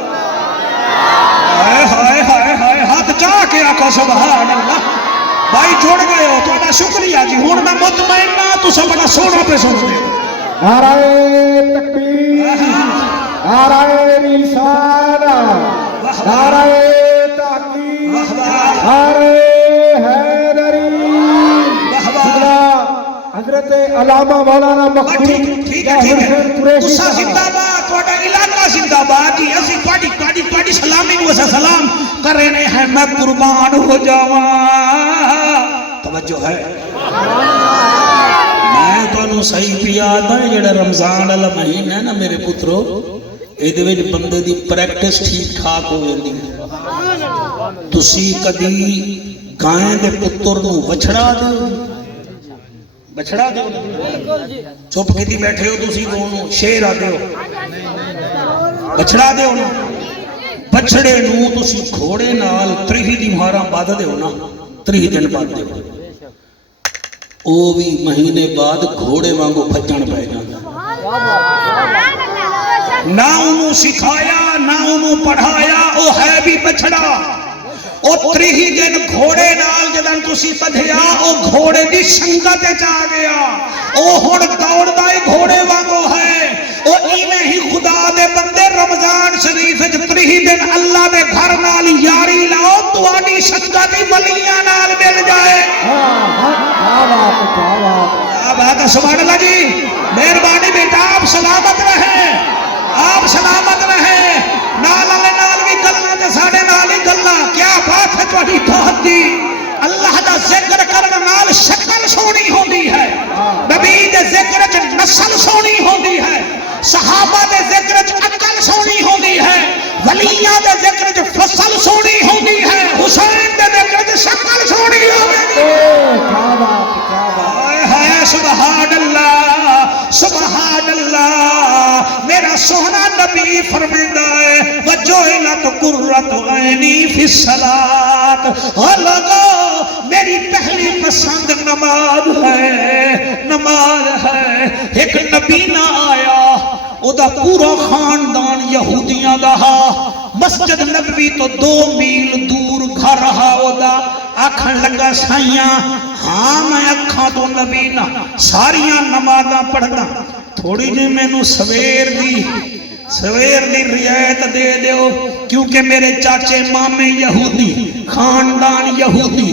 ہائے ہائے ہائے ہاتھ چاہ کے آقا سبحان اللہ بھائی جوڑ گئے ہو تو ادا شکریہ جی ہون میں مطمئن نہ تو سب بڑا سونا پہ سن دے نعرہ تکبیر نعرہ رسالہ نعرہ تحقیق نعرہ حیدری حضرت علامہ مولانا مقبول ٹھیک ہے اسا زندہ باد تھوڑا علاقہ زندہ باد جی اسی پاڑی دی سلامی نو اسا سلام کر رہے ہیں میں قربان ہو جاواں توجہ ہے میں تو انہوں صحیح پی آدھا ہے جڑا رمضان والا مہینہ ہے نا میرے پترو ایدے ویج بندے دی پریکٹس ٹھیک ٹھاک ہو گئی تسی کدی گائیں دے پتر نو وچھڑا دے بچھڑا دے چپ کیتی بیٹھے ہو تسی دونوں شیر آ دے ہو بچھڑا دے ہو نا بچھڑے نو تسی گھوڑے نال 30 دی مہاراں بعد دے ہو نا 30 دن بعد دے ہو او بھی مہینے بعد گھوڑے وانگو بھجن پہ جانا نہ انہوں سکھایا نہ انہوں پڑھایا او ہے بھی بچھڑا او 30 دن گھوڑے نال جدن تسی بدھیا او گھوڑے دی سنگت جا گیا او ہن دوڑ دائی گھوڑے وانگو ہے او ایویں ہی خدا دے بندے رمضان شریف 30 دن اللہ دے گھر نال یاری لاؤ تواڈی سنگت ولیاں نال مل جائے بات ہے سبحان اللہ جی مہربانی بیٹا آپ سلامت رہے آپ سلامت رہے نال اللہ نال بھی گلنا تے ساڑے نال ہی گلنا کیا بات ہے تواڈی بات دی اللہ دا ذکر کرنا نال شکل سونی ہوندی ہے نبی دے ذکر وچ نسل سونی ہوندی ہے صحابہ دے ذکر وچ عقل سونی ہوندی ہے ولیاں دے ذکر وچ فصل سونی ہوندی ہے حسین دے ذکر وچ شکل سونی ہوندی ہے سبحان اللہ سبحان اللہ میرا سونا نبی فرمائندا ہے وجوہلت قرۃ عینی فی الصلاۃ اور لوگو میری پہلی پسند نماز ہے نماز ہے ایک نبی نہ آیا او دا پورا خاندان یہودیاں دا مسجد نبوی تو 2 میل دور گھر رہا او دا آکھن لگا سائیاں ہاں میں اکھاں تو نبی نہ ساریاں نمازاں پڑھنا تھوڑی جی میں نو سویر دی رعایت دے دیو کیونکہ میرے چاچے مامے یہودی خاندان یہودی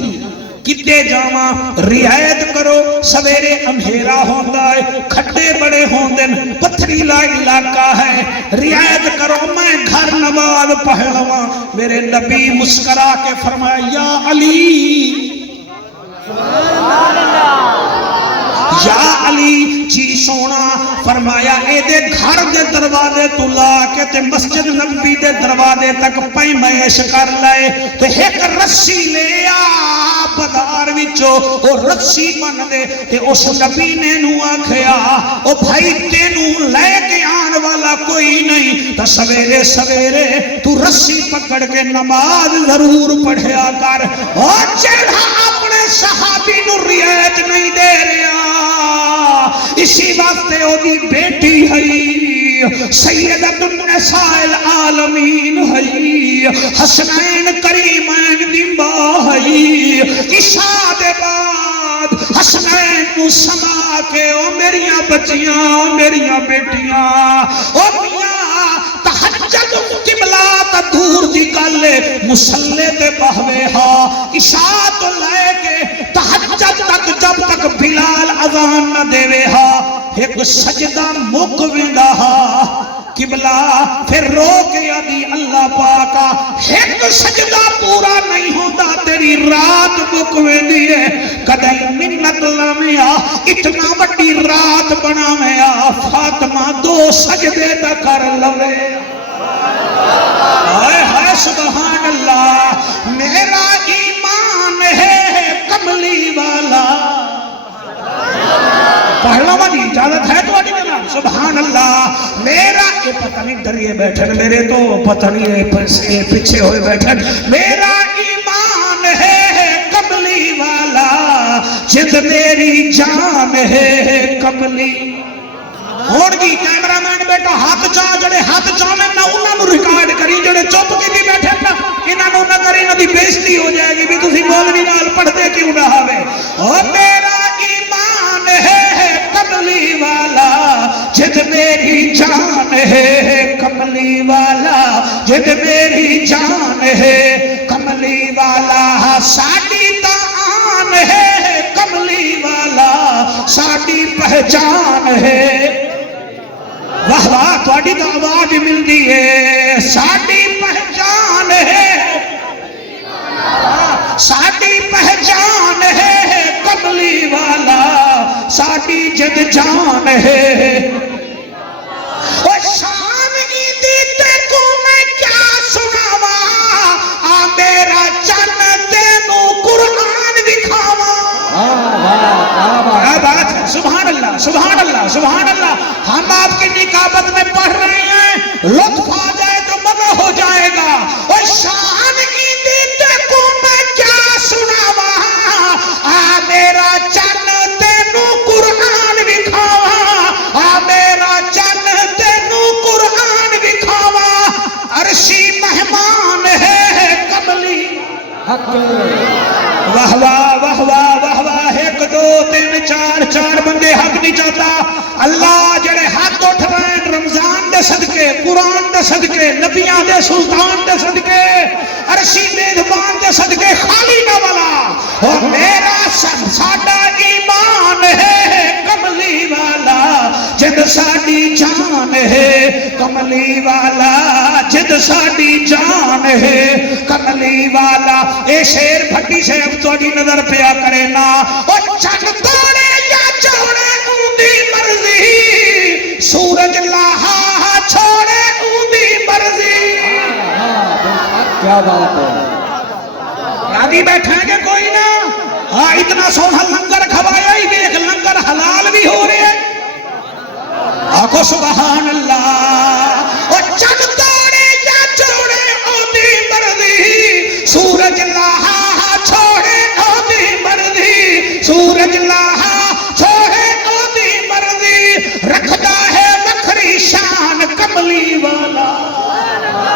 کتے جاواں رعایت کرو سویرے اندھیرا ہوندا ہے کھڈے بڑے ہوندے پتھریلا علاقہ ہے رعایت کرو میں گھر نماز پڑھ لواں میرے نبی مسکرا کے فرمایا یا علی یا علی جی سونا فرمایا اے دے گھر دے دروازے تو لا کے تے مسجد نبی دے دروازے تک پیمائش کر لائے تے ایک رسی لے آ بازار وچوں او رسی بن دے تے اس نبی نے نو آکھیا او بھائی تینوں لے کے آن والا کوئی نہیں تے سویرے سویرے تو رسی پکڑ کے نماز ضرور پڑھیا کر اور جڑا اپنے صحابی نو رعایت نہیں دے رہا اسی واسطے او دی بیٹی ہے سیدۃ النساء العالمین ہے حسنین کریمین دی ماں ہے عشاء دے بعد حسنین نو سما کے او میریاں بچیاں میریاں بیٹیاں او میاں تہجد قبلہ تا دور دی گل مصلی تے بہوے ہا عشاء تو لے کے تہجد تک جب تک بلال اذان نہ دیوے ہا ایک سجدہ مک ویندا ہا قبلہ پھر رو کے آدھی اللہ پاکا ایک سجدہ پورا نہیں ہوتا تیری رات مک ویندی ہے کدے منت لامیا اتنا بڑی رات بنا میا فاطمہ 2 سجدے تا کر لوے ہائے سبحان اللہ میرا ایمان ہے کملی والا پڑھنا والی اجازت ہے تو آٹی جناب سبحان اللہ میرا یہ پتہ نہیں ڈریے بیٹھن میرے تو پتہ نہیں پیچھے ہوئے بیٹھن میرا ایمان ہے کملی والا جد میری جان ہے کملی ہوڑ گی کیمرہ مین بیٹا ہاتھ چاہ جڑے ہاتھ چاہ میں نہ انہاں نو ریکارڈ کری جڑے چپ کی بھی بیٹھے نا انہاں نو نہ کری نہ دی بیشتی ہو جائے گی بھی تسی مولوی نال پڑھتے کیوں نہ ہوے اور میرا ایمان ہے کملی والا جد میری جان ہے کملی والا جد میری جان ہے کملی والا ساڈی تا آن ہے کملی والا ساڈی پہچان ہے واہ واہ تھوڑی تو آواز ملتی ہے ساڈی پہچان ہے ساڈی پہچان ہے کملی والا ساڈی جد جان ہے او شان ایدی تے کو میں کیا سناوا آ میرا چن تینوں قرآن دکھاوا کیا بات ہے سبحان اللہ سبحان اللہ سبحان اللہ ہم آپ کی نکابت میں پڑھ رہے ہیں لطف آ جائے تو مزہ ہو جائے گا او شان ایدی تے کو میں کیا سناوا آ میرا چن تینوں قرآن دکھاوا آ میرا چن تینوں قرآن دکھاوا عرشی مہمان ہے کملی واہ واہ واہ واہ واہ واہ ایک دو تین چار چار بندے حق نہیں چاہتا اللہ جڑے ہاتھ اٹھ رہے ہیں رمضان دے صدقے قرآن دے صدقے نبیان دے سلطان دے صدقے عرشی میزبان دے صدقے خالی نہ والا اور میرا ساڈا ایمان ہے کملی والا جد ساڈی جان ہے کملی والا جد ساڈی جان ہے کملی والا اے شیر بھٹی سے اب تھوڑی نظر پیا کرے نا او چن توڑے یا چھوڑے اونی مرضی سورج لاہا چھوڑے اونی مرضی کیا بات ہے راضی بیٹھے گے کوئی نہ ہاں اتنا سونا لنگر کھوایا ہی دیکھ لنگر حلال بھی ہو رہے ہیں آکو سبحان اللہ اور چن توڑے یا چھوڑے اونی مرضی سورج لاہا چھوڑے اونی مرضی سورج لاہا چھوڑے اونی مرضی رکھدا ہے وکھری شان کملی والا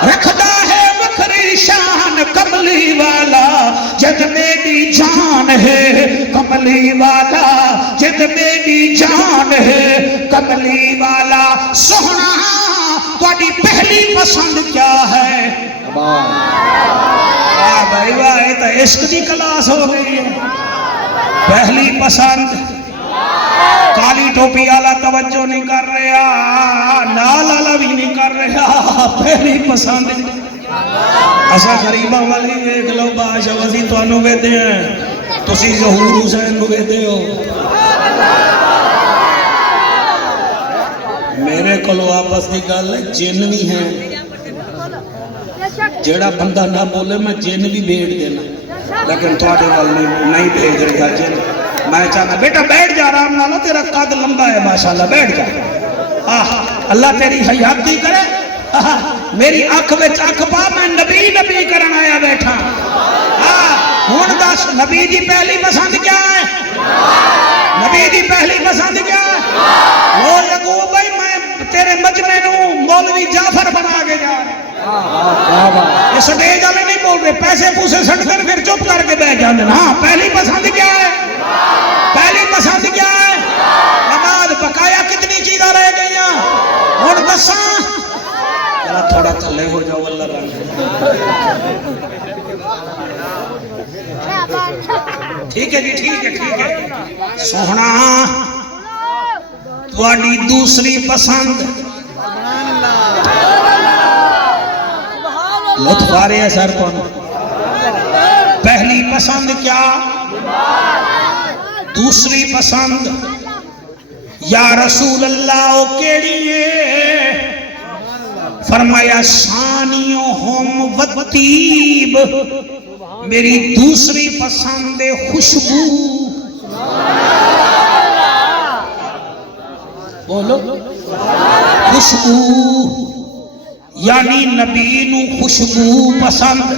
رکھدا ہے وکھری شان کملی والا جد میری جان ہے کملی والا جد میری جان ہے کملی والا سونا تھوڑی پہلی پسند کیا ہے بھائی واہ تو عشق کی کلاس ہو گئی ہے پہلی پسند کالی ٹوپی والا توجہ نہیں کر رہا نال والا بھی نہیں کر رہا پہلی پسند اسا غریباں والی ویکھ لو بادشاہ وزی تانوں ویدے ہیں تسی ظہور حسین نو ویدے ہو میرے کولو آپس دی گل ہے جن بھی ہیں جیڑا بندہ نہ بولے میں جن بھی بھیج دینا لیکن تواڈے وال نہیں بھیج رہا جن میں چاہنا بیٹا بیٹھ جا آرام نالو تیرا قد لمبا ہے ماشاءاللہ بیٹھ جا اللہ تیری حیاتی کرے میری اکھ وچ اکھ پا میں نبی نبی کرن آیا بیٹھا ہن دس نبی دی پہلی پسند کیا ہے نبی دی پہلی پسند کیا ہے وہ لگو بھائی میں تیرے مجمع نو مولوی جعفر بنا کے جا یہ سٹیج والے نہیں بول رہے پیسے پوسے سٹ کر پھر چپ کر کے بیٹھ جاندے ہاں پہلی پسند کیا ہے پہلی پسند کیا ہے نماز بقایا کتنی چیزاں رہ گئی ہیں ہن دساں تھوڑا تھلے ہو جاؤ اللہ ٹھیک ہے جی ٹھیک ہے ٹھیک ہے سوہنا تواڈی دوسری پسند لطف آ رہے ہیں سر کون پہلی پسند کیا دوسری پسند یا رسول اللہ او کیڑی ہے فرمایا ثانیہم والطیب میری دوسری پسند خوشبو بولو خوشبو یعنی نبی نو خوشبو پسند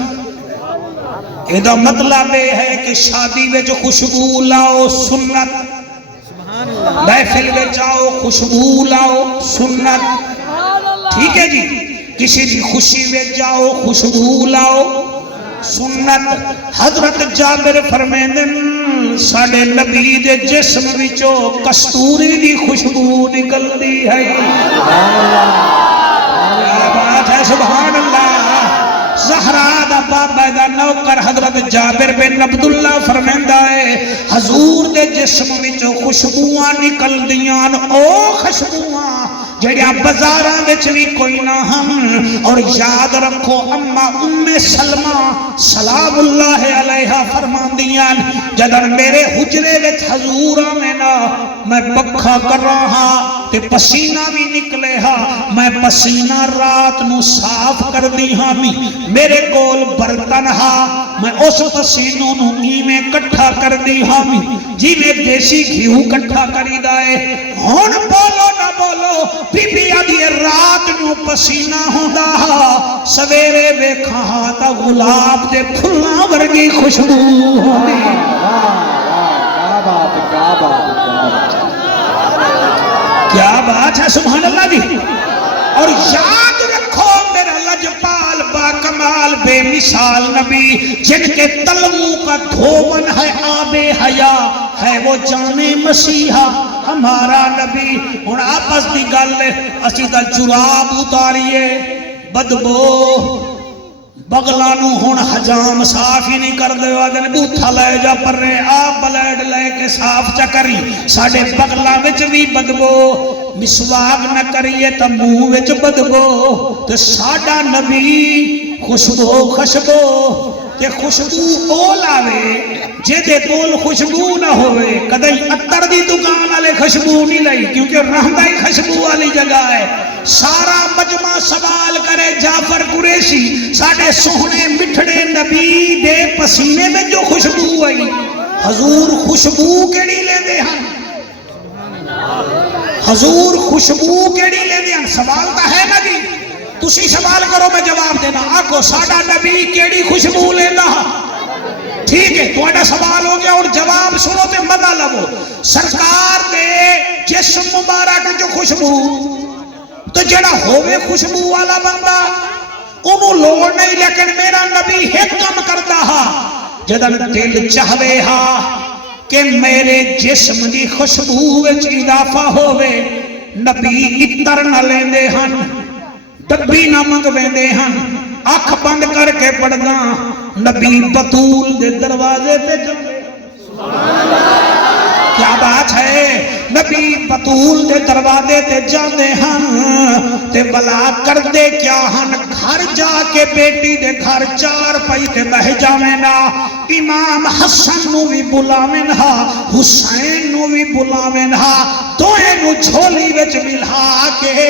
یہ مطلب ہے کہ شادی میں جو خوشبو لاؤ سنت محفل میں جاؤ خوشبو لاؤ سنت ٹھیک ہے جی کسی بھی خوشی میں جاؤ خوشبو لاؤ سنت حضرت جابر فرمیندن ساڑے نبی دے جسم وچوں کستوری دی خوشبو نکل دی ہے کیا بات ہے سبحان اللہ زہرا دا بابا دا نوکر حضرت جابر بن عبداللہ فرمیندہ ہے حضور دے جسم جسم وچوں خوشبوواں نکلدیاں او خوشبوواں جڑیاں بازاراں وچ وی کوئی نہ ہن اور یاد رکھو اما سلمہ سلام اللہ علیہا فرماندیاں جدن میرے حجرے وچ حضور آمنا میں پکھا کر رہا تے پسینہ بھی نکلے ہا میں پسینہ رات نو صاف کر دی ہاں میرے کول برتن ہا میں اس پسینوں نو میں کٹھا کر دی ہاں جی میں دیسی گھیو کٹھا کری دائے ہون بولو نہ بولو بی بی آدھی رات نو پسینہ ہوندا ہا سویرے بیکھا ہا تا گلاب دے پھلاں ورگی خوشبو ہوندی کیا بات ہے سبحان اللہ جی اور یاد رکھو میرا لجپال با کمال بے مثال نبی جن کے تلووں کا دھوون ہے آب حیا ہے وہ جامع مسیحا ہمارا نبی اور آپس دی گل اسی تا جراب اتاریے بدبو بغلانو ہون حجام صاف ہی نہیں کر دے آدھن بوتھا لے جا پر رہے آپ بلیڈ لے کے صاف چکری ساڑھے بغلہ وچ بھی بدبو مسواگ نہ کریے تا منہ وچ بدبو تے ساڑھا نبی خوشبو تے خوشبو اول آوے جے دے کول خوشبو نہ ہوئے کدھائی اتر دی دکان آلے خوشبو نہیں لئی کیونکہ رہندہ ہی خوشبو والی جگہ ہے سارا مجمع سوال کرے جعفر قریشی ساڑھے سوہنے مٹھڑے نبی دے پسینے میں جو خوشبو آئی حضور خوشبو کیڑی لے دے ہم حضور خوشبو کیڑی لے دے ہم سوال تا ہے نا جی تسی سوال کرو میں جواب دینا آکو ساڑھا نبی کیڑی خوشبو لینا ٹھیک ہے تو اڈا سوال ہو گیا اور جواب سنو تے مدہ لگو سرکار دے جسم مبارک جو خوشبو تو جڑا ہوئے خوشبو والا بندہ انہوں لوڑ نہیں لیکن میرا نبی ایک کم کرتا ہا جدن دل چاہوے ہا کہ میرے جسم دی خوشبو وچ اضافہ ہوئے نبی اتر نہ لیندے ہن ڈبی نہ منگویندے ہن اکھ بند کر کے پڑھنا نبی بطول دے دروازے تے جاندے کیا بات ہے نبی بطول دے دروازے تے جاندے ہن تے بلا کر دے کیا ہن گھر جا کے بیٹی دے گھر چار پائی تے بہ جاویں نا امام حسن نو بھی بلاویں ہا حسین نو بھی بلاویں ہا دوئے نو جھولی وچ ملا کے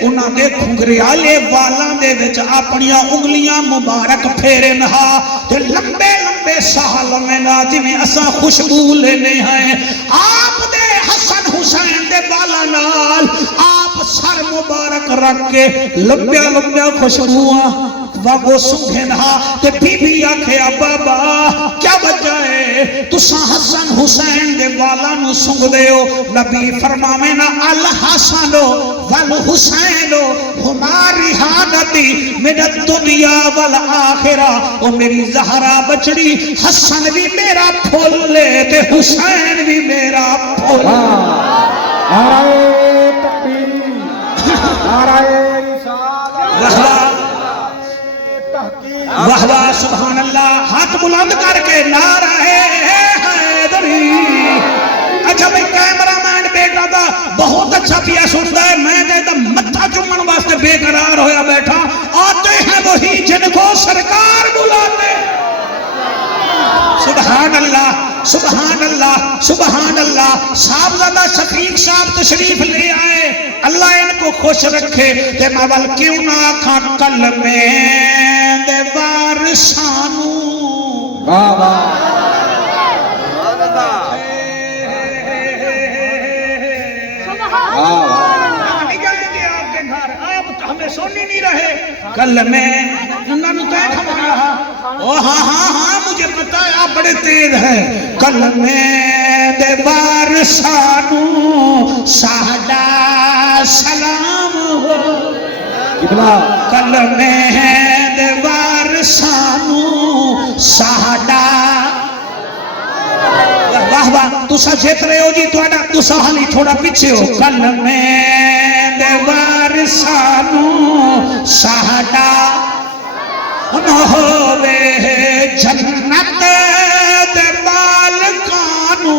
انہاں دے کھنگریالے والاں دے وچ اپنیاں انگلیاں مبارک پھیرن ہا تے لمبے لمبے سال میں نا جویں اساں خوشبو لینے ہیں آپ دے حسن حسین دے بالا نال آپ سر مبارک رکھ کے لمبیا لمبیا خوشبوواں وہ سنگھن ہا تے بی بی آکھے بابا کیا وجہ ہے تساں حسن حسین دے والا نو سنگ دے ہو نبی فرماویں نا الحسن والحسین ہماری حادتی من الدنیا والآخرہ او میری زہرا بچڑی حسن بھی میرا پھول لے تے حسین بھی میرا پھول نعرہ تکبیر نعرہ رسالت واہ واہ سبحان اللہ ہاتھ بلند کر کے نعرہ حیدری اچھا بھئی کیمرہ مین بیٹا تھا بہت اچھا پیا سنتا ہے میں کہتا متھا چمن واسطے بے قرار ہویا بیٹھا آتے ہیں وہی جن کو سرکار بلاتے سبحان اللہ سبحان اللہ سبحان اللہ صاحبزادہ شفیق صاحب تشریف لے آئے اللہ ان کو خوش رکھے تے مول کیوں نہ کھا کلمے دے وارثانو بابا سونی نہیں رہے کلمے انہوں نے تے کھما رہا او ہاں مجھے پتا ہے آپ بڑے تیز ہیں کلمے دے وارثانو ساڈا سلام ہو کلمے دے وارثانو ساڈا واہ واہ تسا جترے ہو جی تسا حالی تھوڑا پیچھے ہو کلمے دے وارثانو ساڈا نہ ہووے جنت دے مالکانو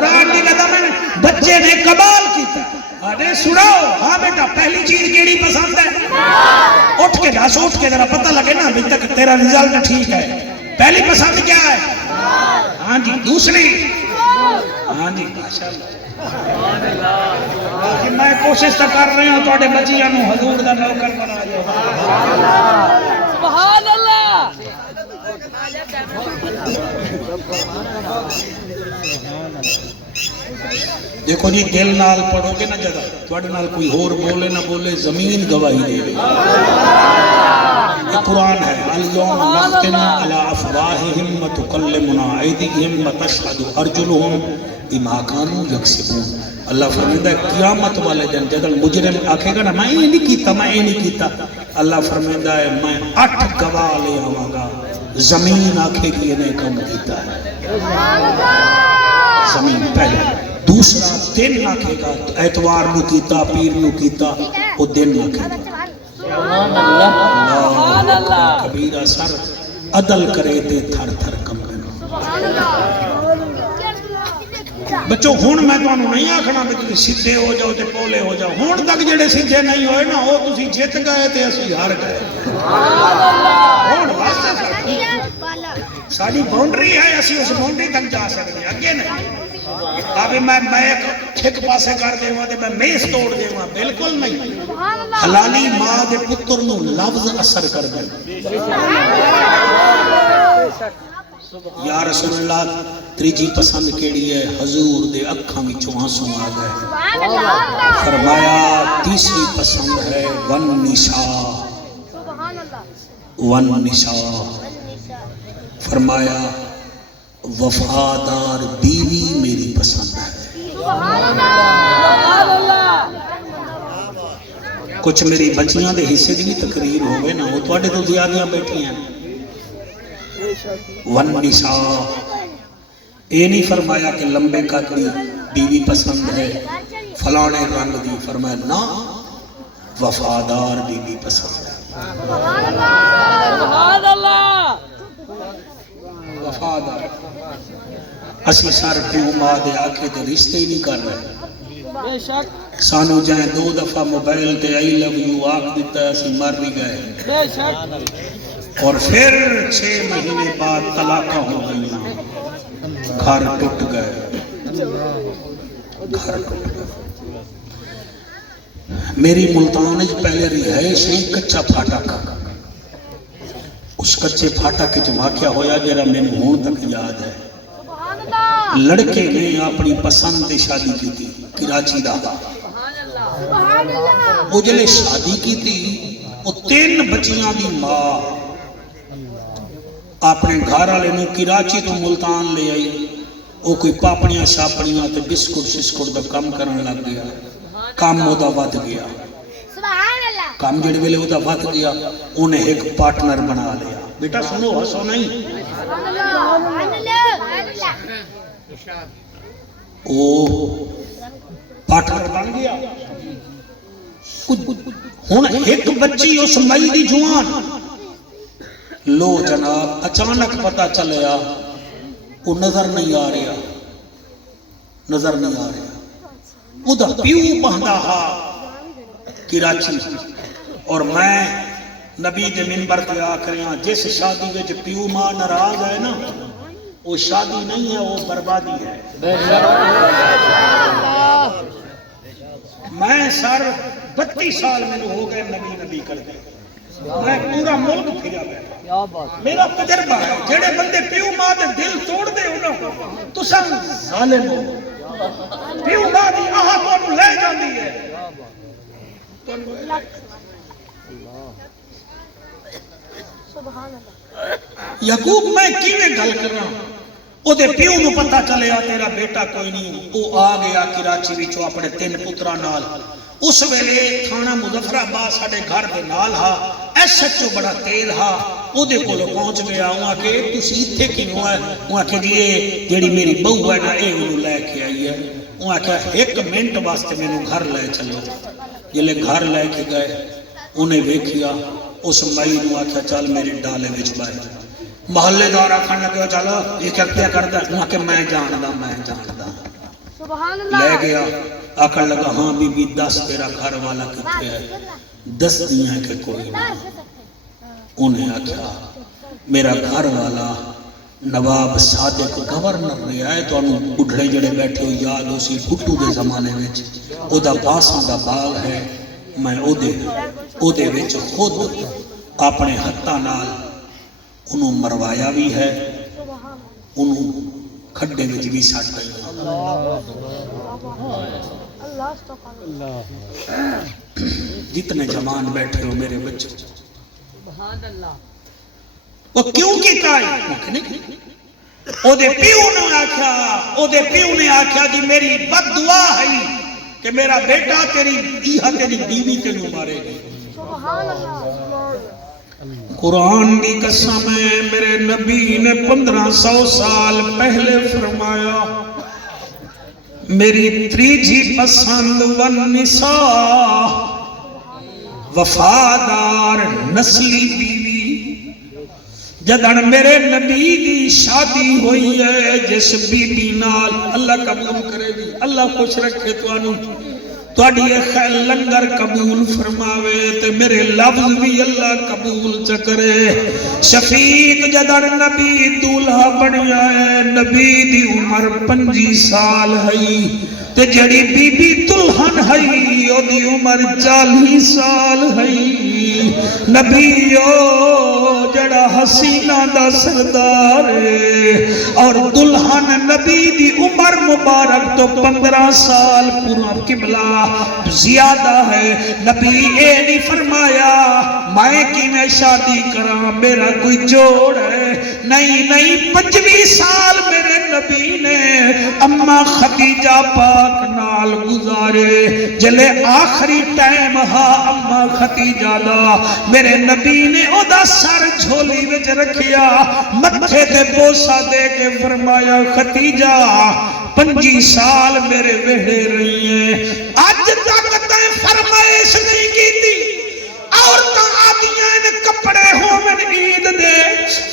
قرآن کی قدم ہے بچے نے کمال کیتا آنے سناؤ ہاں بیٹا پہلی چیز کیڑی پسند ہے اٹھ کے دس اٹھ کے ذرا پتہ لگے نا ابھی تک تیرا رزلٹ ٹھیک ہے پہلی پسند کیا ہے ہاں جی دوسری ہاں جی ماشاءاللہ میں کوشش تو کر رہا ہوں تھوڑے بچیاں نو حضور دا نوکر بنا دو سبحان اللہ دیکھو جی دل نال پڑھو گے نا جگہ تھوڑے نال کوئی اور بولے نہ بولے زمین گواہی دے گی یہ قرآن ہے اليوم نختم علی افواہہم وتکلمنا ایدیہم وتشہد ارجلہم بما کانوا یکسبون اللہ فرمائے ہے قیامت والے دن جدل مجرم آکھے گا نا میں یہ نہیں کیتا میں یہ نہیں کیتا اللہ فرمائے ہے میں 8 گواہ لے آواں گا زمین آکھے گی یہ کام کیتا ہے زمین پہلے دوسرا دن آکھے گا اتوار نو کیتا پیر نو کیتا وہ دن آکھے گا سبحان اللہ کبیرہ سر عدل کرے تے تھر تھر کم بچوں ہون میں تو انہوں نہیں آکھنا بھی تھی سدھے ہو جاؤ تے پولے ہو جاؤ ہون تک جڑے سدھے نہیں ہوئے نا وہ تسی جیت گئے تے اسی ہار گئے ہون واسطے سر ساری باؤنڈری ہے اسی اس باؤنڈری تک جا سکتے اگے نہیں ابھی میں ایک پاسے کر دے ہوں میں میز توڑ دے ہوں بالکل نہیں حلالی ماں دے پتر نو لفظ اثر کر دے یا رسول اللہ تریجی پسند کیڑی ہے حضور دے اکھاں وچوں آنسو آ گئے فرمایا تیسری پسند ہے ون نساء فرمایا وفادار بیوی میری پسند ہے کچھ میری بچیاں دے حصے دی تقریر ہوئے نا وہ تواڈے تو زیادہ بیٹھی ہیں ون نساء اے نہیں فرمایا کہ لمبے قد دی بیوی پسند ہے فلانے رنگ دی فرمایا نا وفادار بیوی پسند ہے سبحان اللہ وفادار اسی سر پیو ماں دے آکھے دے رشتے ہی نہیں کر رہے بے شک سانو جائیں 2 دفعہ موبائل تے آئی لو یو آکھ دیتا ہے اسی مر بھی گئے بے شک اور پھر 6 مہینے بعد طلاقاں ہو گئی گھر ٹوٹ گئے میری ملتان پہلے رہائش ہے کچا پھاٹک اس کچے پھاٹک جو واقعہ ہویا جرا میں نے ہون تک یاد ہے لڑکے نے اپنی پسند دی شادی کی تھی کراچی دا وہ جلے شادی کی تھی وہ 3 بچیاں دی ماں اپنے گھر والے نو کراچی تو ملتان لے آئی وہ کوئی پاپڑیاں شاپڑیاں تے بسکٹ شسکٹ دا کم کرنے لگ گیا کام وہ دا ود گیا کام جڑے ویلے وہ دا ود گیا انہیں ایک پارٹنر بنا لیا بیٹا سنو ہسو نہیں وہ پارٹنر بن گیا ہن ایک بچی اس مئی دی جوان لو جناب اچانک پتہ چلیا وہ نظر نہیں آ رہا نظر نہیں آ رہا وہ دا پیو بہندا ہا کراچی اور میں نبی دے منبر تے آ کریاں جس شادی وچ پیو ماں ناراض ہے نا وہ شادی نہیں ہے وہ بربادی ہے میں سر 32 سال میں ہو گئے نبی کرتے میں پورا ملک پھرا بیٹھا میرا تجربہ ہے جڑے بندے پیو ماں دے دل توڑ دے انہوں تساں ظالم ہو پیو ماں دی آہا تو لے جاندی ہے یعقوب میں کیویں گل کر رہا ہوں او دے پیو نو پتہ چلیا تیرا بیٹا کوئی نہیں او آ گیا کراچی وچوں اپنے 3 پتراں نال اس ویلے تھانہ مظفر آباد ساڈے گھر دے نال ہا ایس ایچ او بڑا تیز ہا او دے کول پہنچ گیا اوہاں کہ تسی ایتھے کیوں ہے اوہاں کہ جی جیڑی میری بہو ہے نا اے اونوں لے کے آئی ہے اوہاں کہ 1 منٹ واسطے مینوں گھر لے چلو جلے گھر لے کے گئے انہیں ویکھیا اس مئی نو آکھیا چل میرے ڈالے وچ بیٹھ محلے دار آکھن لگے چلو یہ کیا کردا ہے کہ میں جاندا لے گیا آکھن لگا ہاں بی بی دس تیرا گھر والا کتنے ہے؟ دس دیا کہ کوئی نہیں. انہیں آکھا میرا گھر والا نواب صادق گورنر رہا ہے. تو انہوں بڑھڑے جڑے بیٹھے ہو یاد ہو سی بھٹو دے زمانے وچ او دا باساں دا باغ ہے. میں او دے وچ خود اپنے ہتھاں نال انہوں مروایا بھی ہے, انہوں کھڈے وچ بھی سٹ گئی. جتنے جوان بیٹھے ہو میرے بچے وہ کیوں کیتا ہے؟ او دے پیو نے آکھیا جی میری بد دعا ہے کہ میرا بیٹا تیری بیوی تینوں مارے گی. قرآن کی قسم ہے میرے نبی نے 1500 سال پہلے فرمایا میری تریجی پسند والنساء وفادار نسلی بیوی. جدن میرے نبی دی شادی ہوئی ہے جس بی بی نال اللہ قبول کرے گی, اللہ خوش رکھے تواڈی خیر لنگر قبول فرماوے تے میرے لفظ بھی اللہ قبول چکرے. شفیق جدن نبی دولہا بنیا ہے نبی دی عمر 25 سال ہے تے جڑی بی بی دلہن ہے او دی عمر 40 سال ہے. نبی او جڑا حسینہ دا سردار ہے اور دلہن نبی دی عمر مبارک تو 15 سال پورا قبلہ زیادہ ہے. نبی اے نہیں فرمایا میں کی میں شادی کراں میرا کوئی جوڑ ہے, نہیں 25 سال میرے نبی نے اماں خدیجہ پاک نال گزارے. جلے آخری ٹائم ہا اماں خدیجہ دا میرے نبی نے او دا سر جھولی وچ رکھیا متھے تے بوسا دے کے فرمایا خدیجہ 25 سال میرے وہڑے رہی ہیں اج تک تے فرمائش نہیں کیتی. عورتاں آدیاں نے کپڑے ہومن عید دے,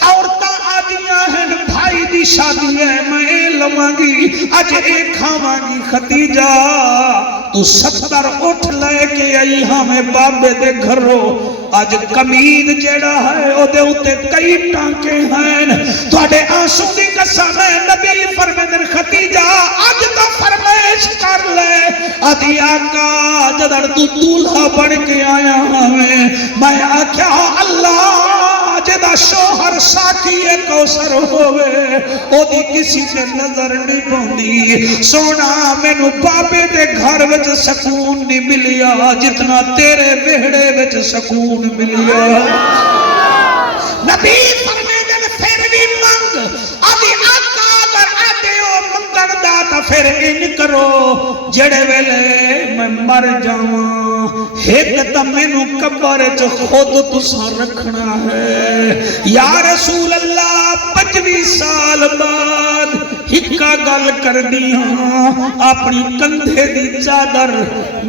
عورتاں آدیاں ہیں بھائی دی شادی ہے میں لواں گی اج اے کھاواں گی. خدیجہ تو 70 اٹھ لے کے آئی ہمیں بابے دے گھروں اج قمید جیڑا ہے او دے اتے کئی ٹانکے ہیں تواڈے آنسو دی قسم ہے. نبی فرمائے خدیجہ اج تو فرمائش کر لے آدھی آقا جدر تو دولہا بن کے آیا ہمیں میں آکھیا اللہ جدا شوہر ساکی کوثر ہوئے او دی کسی سے نظر نہیں پوندی. سونا مینوں بابے دے گھر وچ سکون نہیں ملیا جتنا تیرے وہڑے وچ سکون ملیا. نبی فرمائے پھر بھی منگ آدھی آقا اگر آتے ہو منگن دا تا پھر ان کرو جڑے ویلے میں مر جاواں ایک تم مینوں قبر چ خود تساں رکھنا ہے. یا رسول اللہ 25 سال بعد ہکا گل کر دیاں اپنی کندھے دی چادر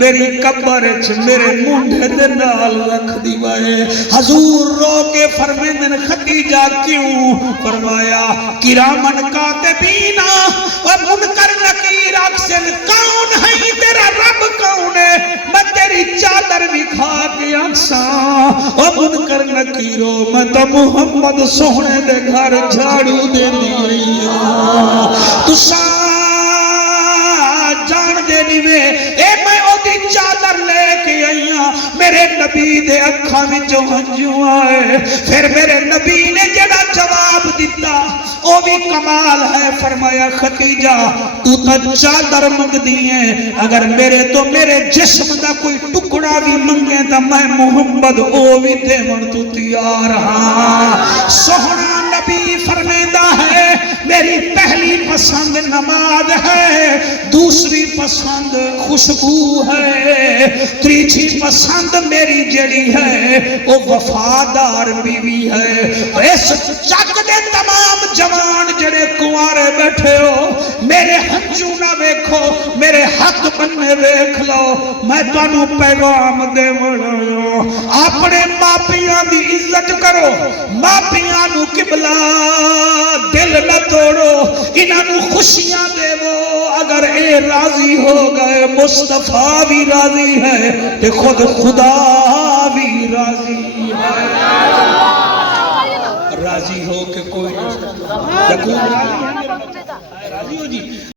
میری قبر چ میرے مونڈے دے نال رکھ دی وے. حضور رو کے فرمائیں خدیجہ کیوں؟ فرمایا کرامن کاتبین و منکر نکیر اکسن کون ہے تیرا رب کون ہے میں تیری چادر بھی کھا کے اکساں و منکر نکیرو میں تو محمد سونے دے گھر جھاڑو دے دیا تساں جان دے دیوے اے میں او دی چادر لے کے آئیاں میرے نبی دے اکھاں وچوں ہنجو آئے. پھر میرے نبی نے جڑا جواب دیتا او بھی کمال ہے. فرمایا خدیجہ تو تا چادر منگ دیئے اگر میرے تو میرے جسم دا کوئی ٹکڑا بھی منگے تا میں محمد او بھی دے من تو تیار ہاں. سوہنا نبی فرمیدہ ہے میری پہلی پسند نماز ہے, دوسری پسند خوشبو ہے, تیسری پسند میری جڑی ہے وہ وفادار بیوی ہے. اس جگ دے تمام جوان جڑے کنوارے بیٹھے ہو میرے ہنجو نہ ویکھو میرے حق بننے دیکھ لو میں تانوں پیغام دے وڑو اپنے ماپیاں دی عزت کرو ماپیاں نو قبلہ دل نہ توڑو انہاں نو خوشیاں دے وہ اگر اے راضی ہو گئے مصطفیٰ بھی راضی ہے تے خود خدا بھی راضی ہے راضی ہو کہ کوئی نہ راضی ہو جی